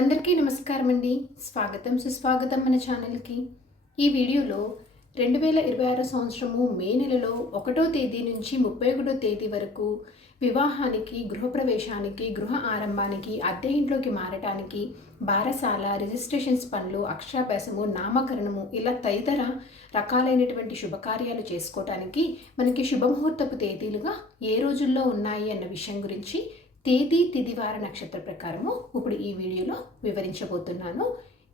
అందరికీ నమస్కారం అండి. స్వాగతం సుస్వాగతం మన ఛానల్కి. ఈ వీడియోలో 2026 సంవత్సరము మే నెలలో 1వ తేదీ నుంచి 31వ తేదీ వరకు వివాహానికి, గృహప్రవేశానికి, గృహ ఆరంభానికి, అద్దె ఇంట్లోకి మారటానికి, బారసాల, రిజిస్ట్రేషన్స్ పనులు, అక్షరాభ్యాసము, నామకరణము ఇలా తదితర రకాలైనటువంటి శుభకార్యాలు చేసుకోవటానికి మనకి శుభముహూర్తపు తేదీలుగా ఏ రోజుల్లో ఉన్నాయి అన్న విషయం గురించి తేదీ తిదివార నక్షత్ర ప్రకారము ఇప్పుడు ఈ వీడియోలో వివరించబోతున్నాను.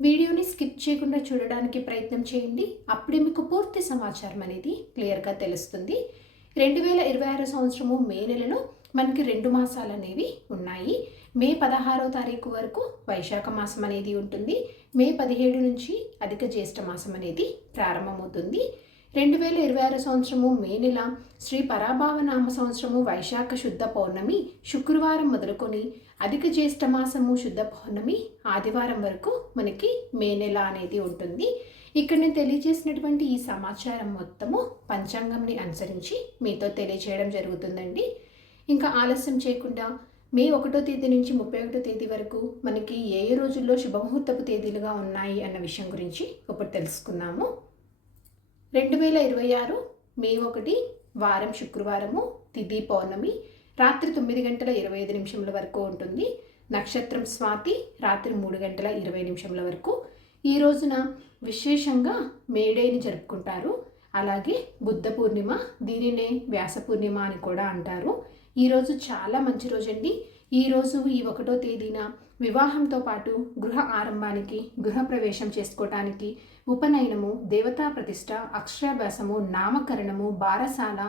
వీడియోని స్కిప్ చేయకుండా చూడడానికి ప్రయత్నం చేయండి. అప్పుడే మీకు పూర్తి సమాచారం అనేది క్లియర్గా తెలుస్తుంది. 2026 సంవత్సరము మే నెలలో మనకి 2 మాసాలు అనేవి ఉన్నాయి. మే 16వ తారీఖు వరకు వైశాఖ మాసం అనేది ఉంటుంది. మే 17 నుంచి అధిక జ్యేష్ఠ మాసం అనేది ప్రారంభమవుతుంది. 2026 సంవత్సరము మే నెల శ్రీ పరాభావనామ సంవత్సరము వైశాఖ శుద్ధ పౌర్ణమి శుక్రవారం మొదలుకొని అధిక జ్యేష్ఠ మాసము శుద్ధ పౌర్ణమి ఆదివారం వరకు మనకి మే నెల అనేది ఉంటుంది. ఇక్కడ నేను తెలియజేసినటువంటి ఈ సమాచారం మొత్తము పంచాంగంని అనుసరించి మీతో తెలియజేయడం జరుగుతుందండి. ఇంకా ఆలస్యం చేయకుండా మే 1వ తేదీ నుంచి 31వ తేదీ వరకు మనకి ఏ రోజుల్లో శుభముహూర్తపు తేదీలుగా ఉన్నాయి అన్న విషయం గురించి ఇప్పుడు తెలుసుకుందాము. 2026 మే 1 వారం శుక్రవారము, తిథి పౌర్ణమి, రాత్రి 9:25 వరకు ఉంటుంది. నక్షత్రం స్వాతి, రాత్రి 3:20 వరకు. ఈ రోజున విశేషంగా మేడేని జరుపుకుంటారు. అలాగే బుద్ధ పూర్ణిమ, దీనినే వ్యాస పూర్ణిమ అని కూడా అంటారు. ఈరోజు చాలా మంచి రోజండి. ఈరోజు ఈ 1వ తేదీన వివాహంతో పాటు గృహ ఆరంభానికి, గృహప్రవేశం చేసుకోవటానికి, ఉపనయనము, దేవతా ప్రతిష్ట, అక్షరాభ్యాసము, నామకరణము, బారసాల,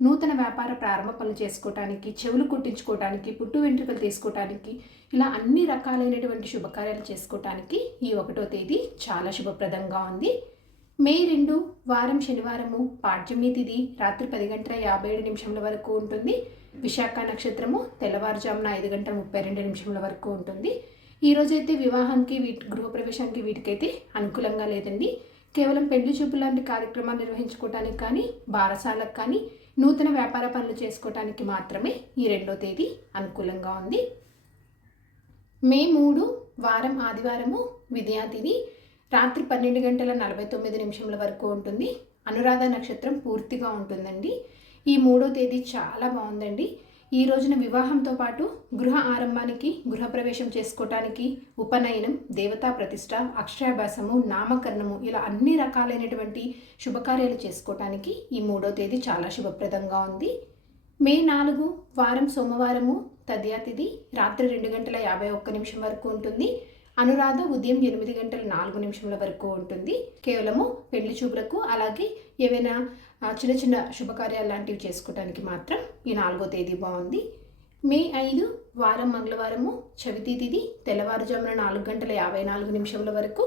నూతన వ్యాపార ప్రారంభ పనులు చేసుకోవటానికి, చెవులు కుట్టించుకోవటానికి, పుట్టు వెంట్రుకలు తీసుకోవటానికి ఇలా అన్ని రకాలైనటువంటి శుభకార్యాలు చేసుకోవటానికి ఈ 1వ తేదీ చాలా శుభప్రదంగా ఉంది. మే 2 వారం శనివారము, పాడ్యమి తిథి రాత్రి 10:57 వరకు ఉంటుంది. విశాఖ నక్షత్రము తెల్లవారుజామున 5:32 వరకు ఉంటుంది. ఈరోజైతే వివాహానికి, గృహప్రవేశానికి వీటికైతే అనుకూలంగా లేదండి. కేవలం పెళ్లి చూపు లాంటి కార్యక్రమాలు నిర్వహించుకోవటానికి కానీ, బారసాలకు కానీ, నూతన వ్యాపార పనులు చేసుకోవటానికి మాత్రమే ఈ 2వ తేదీ అనుకూలంగా ఉంది. మే 3 వారం ఆదివారము విద్యా తిథి రాత్రి 12:49 వరకు ఉంటుంది. అనురాధ నక్షత్రం పూర్తిగా ఉంటుందండి. ఈ 3వ తేదీ చాలా బాగుందండి. ఈ రోజున వివాహంతో పాటు గృహ ఆరంభానికి, గృహప్రవేశం చేసుకోవటానికి, ఉపనయనం, దేవతా ప్రతిష్ట, అక్షరాభ్యాసము, నామకరణము ఇలా అన్ని రకాలైనటువంటి శుభకార్యాలు చేసుకోవటానికి ఈ 3వ తేదీ చాలా శుభప్రదంగా ఉంది. మే 4 వారం సోమవారము తదియా తిథి రాత్రి 2:51 వరకు ఉంటుంది. అనురాధ ఉదయం 8:04 వరకు ఉంటుంది. కేవలము పెళ్లి చూపులకు, అలాగే ఏవైనా చిన్న చిన్న శుభకార్యాలు లాంటివి చేసుకోవడానికి మాత్రం ఈ 4వ తేదీ బాగుంది. మే 5 వారం మంగళవారము చవితి తిథి తెల్లవారుజామున 4:54 వరకు,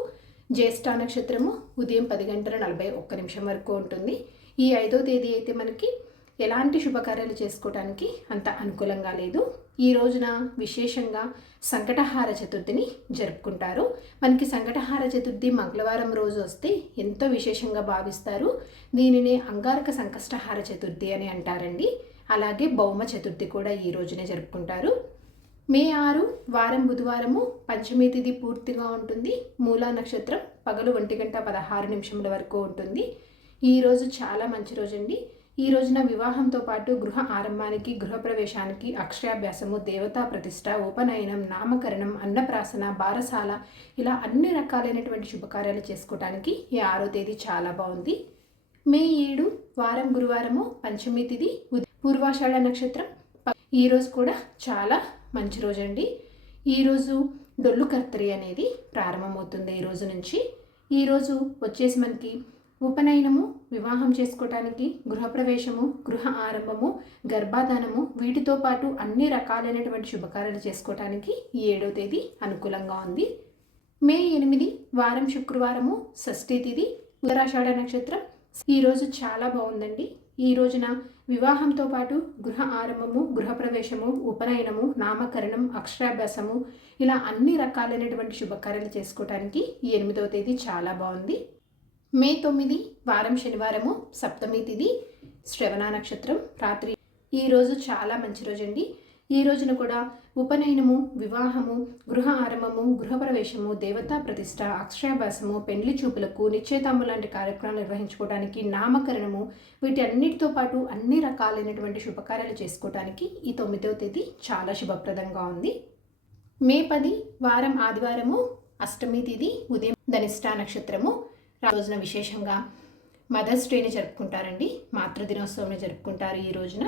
జ్యేష్ఠ నక్షత్రము ఉదయం 10:41 వరకు ఉంటుంది. ఈ 5వ తేదీ అయితే మనకి ఎలాంటి శుభకార్యాలు చేసుకోవడానికి అంత అనుకూలంగా లేదు. ఈ రోజున విశేషంగా సంకటహార చతుర్థిని జరుపుకుంటారు. మనకి సంకటహార చతుర్థి మంగళవారం రోజు వస్తే ఎంతో విశేషంగా భావిస్తారు. దీనినే అంగారక సంకష్టహార చతుర్థి అని అంటారండి. అలాగే భౌమ చతుర్థి కూడా ఈ రోజునే జరుపుకుంటారు. మే 6 వారం బుధవారము పంచమి తిథి పూర్తిగా ఉంటుంది. మూలా నక్షత్రం పగలు 1:16 వరకు ఉంటుంది. ఈరోజు చాలా మంచి రోజండి. ఈ రోజున వివాహంతో పాటు గృహ ఆరంభానికి, గృహప్రవేశానికి, అక్షరాభ్యాసము, దేవతా ప్రతిష్ట, ఉపనయనం, నామకరణం, అన్నప్రాసన, బారసాల ఇలా అన్ని రకాలైనటువంటి శుభకార్యాలు చేసుకోవటానికి ఈ 6వ తేదీ చాలా బాగుంది. మే 7 వారం గురువారము పంచమి తిథి పూర్వాషాఢ నక్షత్రం. ఈరోజు కూడా చాలా మంచి రోజండి. ఈరోజు డొల్లు కర్తరి అనేది ప్రారంభమవుతుంది. ఈ రోజు నుంచి ఈరోజు వచ్చేసి మనకి ఉపనయనము, వివాహం చేసుకోవటానికి, గృహప్రవేశము, గృహ ఆరంభము, గర్భాధానము వీటితో పాటు అన్ని రకాలైనటువంటి శుభకార్యాలు చేసుకోవటానికి ఈ 7వ తేదీ అనుకూలంగా ఉంది. మే 8 వారం శుక్రవారము షష్ఠి తిథి ఉత్తరాషాఢ నక్షత్రం. ఈరోజు చాలా బాగుందండి. ఈ రోజున వివాహంతో పాటు గృహ ఆరంభము, గృహప్రవేశము, ఉపనయనము, నామకరణం, అక్షరాభ్యాసము ఇలా అన్ని రకాలైనటువంటి శుభకార్యాలు చేసుకోవటానికి ఈ 8వ తేదీ చాలా బాగుంది. మే 9 వారం శనివారము సప్తమి తిథి శ్రవణ నక్షత్రం రాత్రి. ఈరోజు చాలా మంచి రోజండి. ఈ రోజున కూడా ఉపనయనము, వివాహము, గృహ ఆరంభము, గృహప్రవేశము, దేవతా ప్రతిష్ట, అక్షరాభ్యాసము, పెండ్లి చూపులకు, నిశ్చయితాంబు లాంటి కార్యక్రమాలు నిర్వహించుకోవడానికి, నామకరణము, వీటి అన్నిటితో పాటు అన్ని రకాలైనటువంటి శుభకార్యాలు చేసుకోవడానికి ఈ 9వ తేదీ చాలా శుభప్రదంగా ఉంది. మే 10 వారం ఆదివారము, అష్టమి తిథి, ఉదయం ధనిష్ఠా నక్షత్రము. రోజున విశేషంగా మదర్స్ డేని జరుపుకుంటారండి, మాతృదినోత్సవం జరుపుకుంటారు. ఈ రోజున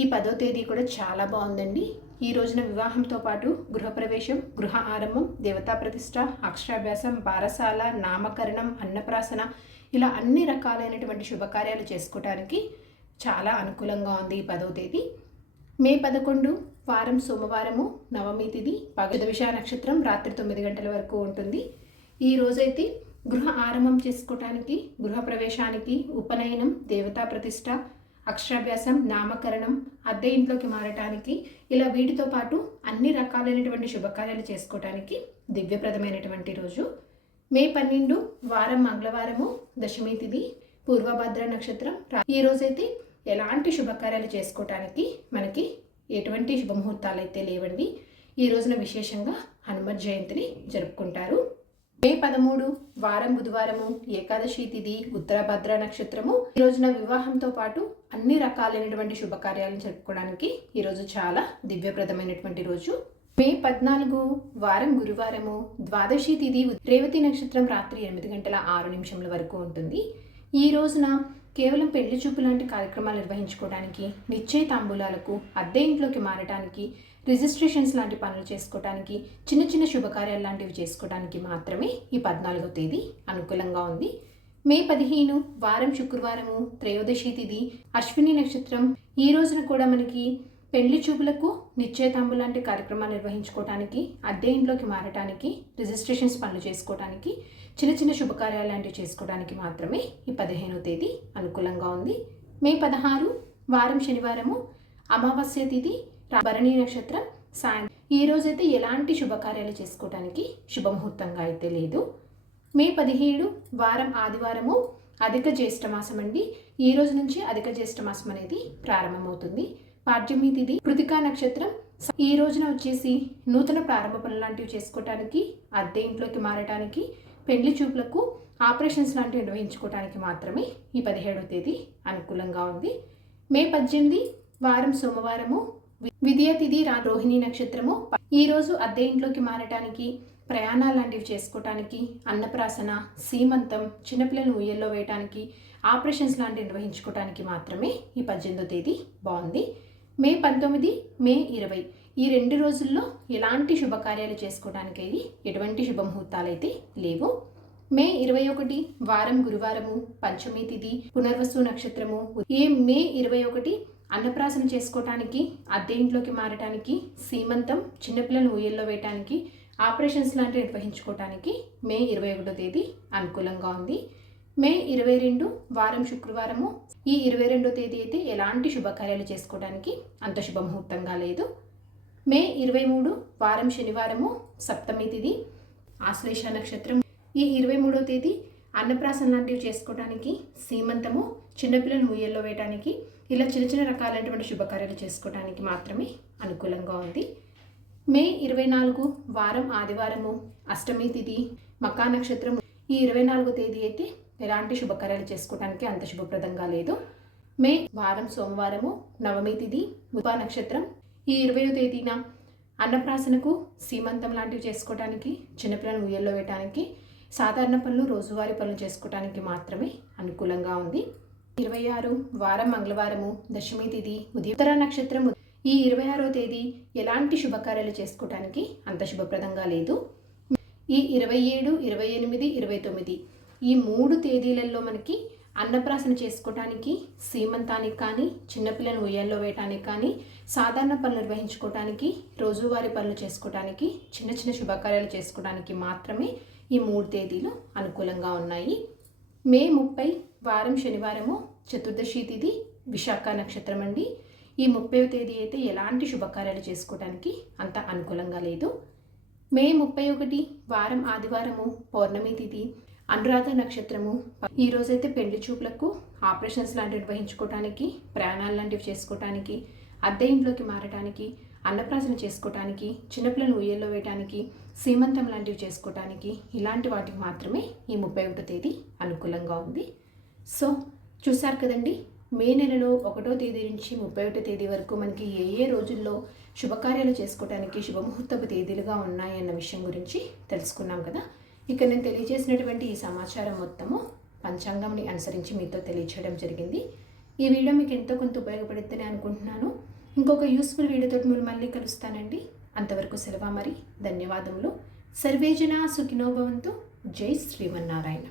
ఈ 10వ తేదీ కూడా చాలా బాగుందండి. ఈ రోజున వివాహంతో పాటు గృహప్రవేశం, గృహ ఆరంభం, దేవతా ప్రతిష్ట, అక్షరాభ్యాసం, బారసాల, నామకరణం, అన్నప్రాసన, ఇలా అన్ని రకాలైనటువంటి శుభకార్యాలు చేసుకోవడానికి చాలా అనుకూలంగా ఉంది ఈ 10వ తేదీ. మే 11 వారం సోమవారము, నవమి తిథి, పగదవిష నక్షత్రం, రాత్రి 9 గంటల వరకు ఉంటుంది. ఈ రోజైతే గృహ ఆరంభం చేసుకోవటానికి, గృహప్రవేశానికి, ఉపనయనం, దేవతా ప్రతిష్ట, అక్షరాభ్యాసం, నామకరణం, అద్దె ఇంట్లోకి మారటానికి, ఇలా వీటితో పాటు అన్ని రకాలైనటువంటి శుభకార్యాలు చేసుకోవటానికి దివ్యప్రదమైనటువంటి రోజు. మే 12 వారం మంగళవారము, దశమి తిథి, పూర్వభద్ర నక్షత్రం. ఈ రోజైతే ఎలాంటి శుభకార్యాలు చేసుకోవటానికి మనకి ఎటువంటి శుభముహూర్తాలు అయితే లేవండి. ఈ రోజున విశేషంగా హనుమత్ జయంతిని జరుపుకుంటారు. మే 13 వారం బుధవారము, ఏకాదశి తిథి, ఉత్తరభద్ర నక్షత్రము. ఈ రోజున వివాహంతో పాటు అన్ని రకాలైనటువంటి శుభకార్యాలను జరుపుకోవడానికి ఈరోజు చాలా దివ్యప్రదమైనటువంటి రోజు. మే 14 వారం గురువారము, ద్వాదశి తిథి, రేవతి నక్షత్రం, రాత్రి 8 గంటల 6 నిమిషముల వరకు ఉంటుంది. ఈ రోజున కేవలం పెళ్లి చూపు లాంటి కార్యక్రమాలు నిర్వహించుకోవడానికి, నిశ్చయితాంబూలాలకు, అద్దె ఇంట్లోకి మారటానికి, రిజిస్ట్రేషన్స్ లాంటి పనులు చేసుకోవడానికి, చిన్న చిన్న శుభకార్యాలు లాంటివి చేసుకోవడానికి మాత్రమే ఈ 14వ తేదీ అనుకూలంగా ఉంది. మే 15 వారం శుక్రవారము, త్రయోదశి తిథి, అశ్విని నక్షత్రం. ఈ రోజున కూడా మనకి పెళ్లి చూపులకు, నిశ్చయితాంబు లాంటి కార్యక్రమాలు నిర్వహించుకోవడానికి, అద్దె ఇంట్లోకి మారటానికి, రిజిస్ట్రేషన్స్ పనులు చేసుకోవడానికి, చిన్న చిన్న శుభకార్యాలు లాంటివి చేసుకోవడానికి మాత్రమే ఈ 15వ తేదీ అనుకూలంగా ఉంది. మే 16 వారం శనివారము, అమావాస్య తిథి, భరణి నక్షత్రం, సాయం. ఈ రోజైతే ఎలాంటి శుభకార్యాలు చేసుకోవడానికి శుభముహూర్తంగా అయితే లేదు. మే 17 వారం ఆదివారము, అధిక జ్యేష్ఠ మాసం అండి. ఈ రోజు నుంచి అధిక జ్యేష్ఠ మాసం అనేది ప్రారంభమవుతుంది. పాడ్యమి తిథి, కృతికా నక్షత్రం. ఈ రోజున వచ్చేసి నూతన ప్రారంభ పనులు లాంటివి చేసుకోవటానికి, అద్దె ఇంట్లోకి మారటానికి, పెళ్లి చూపులకు, ఆపరేషన్స్ లాంటివి నిర్వహించుకోవడానికి మాత్రమే ఈ 17వ తేదీ అనుకూలంగా ఉంది. మే 18 వారం సోమవారము, విద్యా తిథి, రోహిణి నక్షత్రము. ఈ రోజు అద్దె ఇంట్లోకి మారటానికి, ప్రయాణాలు లాంటివి చేసుకోవటానికి, అన్నప్రాసన, సీమంతం, చిన్నపిల్లలను ఉయ్యల్లో వేయటానికి, ఆపరేషన్స్ లాంటివి నిర్వహించుకోవటానికి మాత్రమే ఈ 18వ తేదీ బాగుంది. మే 19 మే 20 ఈ 2 రోజుల్లో ఎలాంటి శుభకార్యాలు చేసుకోవడానికి ఎటువంటి శుభముహూర్తాలు అయితే లేవు. మే 21 వారం గురువారము, పంచమి తిథి, పునర్వసు నక్షత్రము. మే 21 అన్నప్రాసన చేసుకోవటానికి, అద్దె ఇంట్లోకి మారటానికి, సీమంతం, చిన్నపిల్లలను ఉయ్యల్లో వేయటానికి, ఆపరేషన్స్ లాంటివి నిర్వహించుకోవటానికి మే 21వ తేదీ అనుకూలంగా ఉంది. మే 22 వారం శుక్రవారము. ఈ 22వ తేదీ అయితే ఎలాంటి శుభకార్యాలు చేసుకోవడానికి అంత శుభముహూర్తంగా లేదు. మే 23 వారం శనివారము, సప్తమి తిథి, ఆశ్లేష నక్షత్రం. ఈ 23వ తేదీ అన్నప్రాసన లాంటివి చేసుకోవడానికి, సీమంతము, చిన్నపిల్లలను ఉయ్యల్లో వేయడానికి, ఇలా చిన్న చిన్న రకాలైనటువంటి శుభకార్యాలు చేసుకోవడానికి మాత్రమే అనుకూలంగా ఉంది. మే 24 వారం ఆదివారము, అష్టమి తిథి, మకా నక్షత్రం. ఈ 24వ తేదీ అయితే ఎలాంటి శుభకార్యాలు చేసుకోవడానికి అంత శుభప్రదంగా లేదు. మే వారం సోమవారము, నవమి తిథి, ఉపా నక్షత్రం. ఈ 20వ తేదీన అన్నప్రాసనకు, సీమంతం లాంటివి చేసుకోవడానికి, చిన్నపిల్లలను ఉయ్యల్లో వేయడానికి, సాధారణ పనులు, రోజువారీ పనులు చేసుకోవడానికి మాత్రమే అనుకూలంగా ఉంది. 26 వారం మంగళవారము, దశమి తిథి, ఉత్తర నక్షత్రం. ఈ 26వ తేదీ ఎలాంటి శుభకార్యాలు చేసుకోవడానికి అంత శుభప్రదంగా లేదు. ఈ 27, 28, 29 ఈ 3 తేదీలలో మనకి అన్నప్రాసన చేసుకోవటానికి, సీమంతానికి కానీ, చిన్నపిల్లలను ఉయ్యాల్లో వేయటానికి కానీ, సాధారణ పనులు నిర్వహించుకోవటానికి, రోజువారీ పనులు చేసుకోవటానికి, చిన్న చిన్న శుభకార్యాలు చేసుకోవడానికి మాత్రమే ఈ 3 తేదీలు అనుకూలంగా ఉన్నాయి. మే 30 వారం శనివారము, చతుర్దశి తిథి, విశాఖ నక్షత్రం అండి. ఈ 30వ తేదీ అయితే ఎలాంటి శుభకార్యాలు చేసుకోవడానికి అంత అనుకూలంగా లేదు. మే 31 వారం ఆదివారము, పౌర్ణమి తిథి, అనురాధ నక్షత్రము. ఈ రోజైతే పెళ్లి చూపులకు, ఆపరేషన్స్ లాంటివి నిర్వహించుకోవటానికి, ప్రయాణాలు లాంటివి చేసుకోవటానికి, అద్దె ఇంట్లోకి మారటానికి, అన్నప్రాసన చేసుకోవటానికి, చిన్నపిల్లలను ఉయ్యల్లో వేయటానికి, సీమంతం లాంటివి చేసుకోవటానికి, ఇలాంటి వాటికి మాత్రమే ఈ 31వ తేదీ అనుకూలంగా ఉంది. సో చూసారు కదండి, మే నెలలో 1వ తేదీ నుంచి 31వ తేదీ వరకు మనకి ఏ ఏ రోజుల్లో శుభకార్యాలు చేసుకోవడానికి శుభముహూర్తపు తేదీలుగా ఉన్నాయి అన్న విషయం గురించి తెలుసుకున్నాం కదా. ఇక నేను తెలియజేసినటువంటి ఈ సమాచారం మొత్తము పంచాంగంని అనుసరించి మీతో తెలియచేయడం జరిగింది. ఈ వీడియో మీకు ఎంతో కొంత ఉపయోగపడుతుందని అనుకుంటున్నాను. ఇంకొక యూస్ఫుల్ వీడియోతో మీరు మళ్ళీ కలుస్తానండి. అంతవరకు సెలవు మరి. ధన్యవాదములు. సర్వేజన సుఖినో భవంతు. జై శ్రీమన్నారాయణ.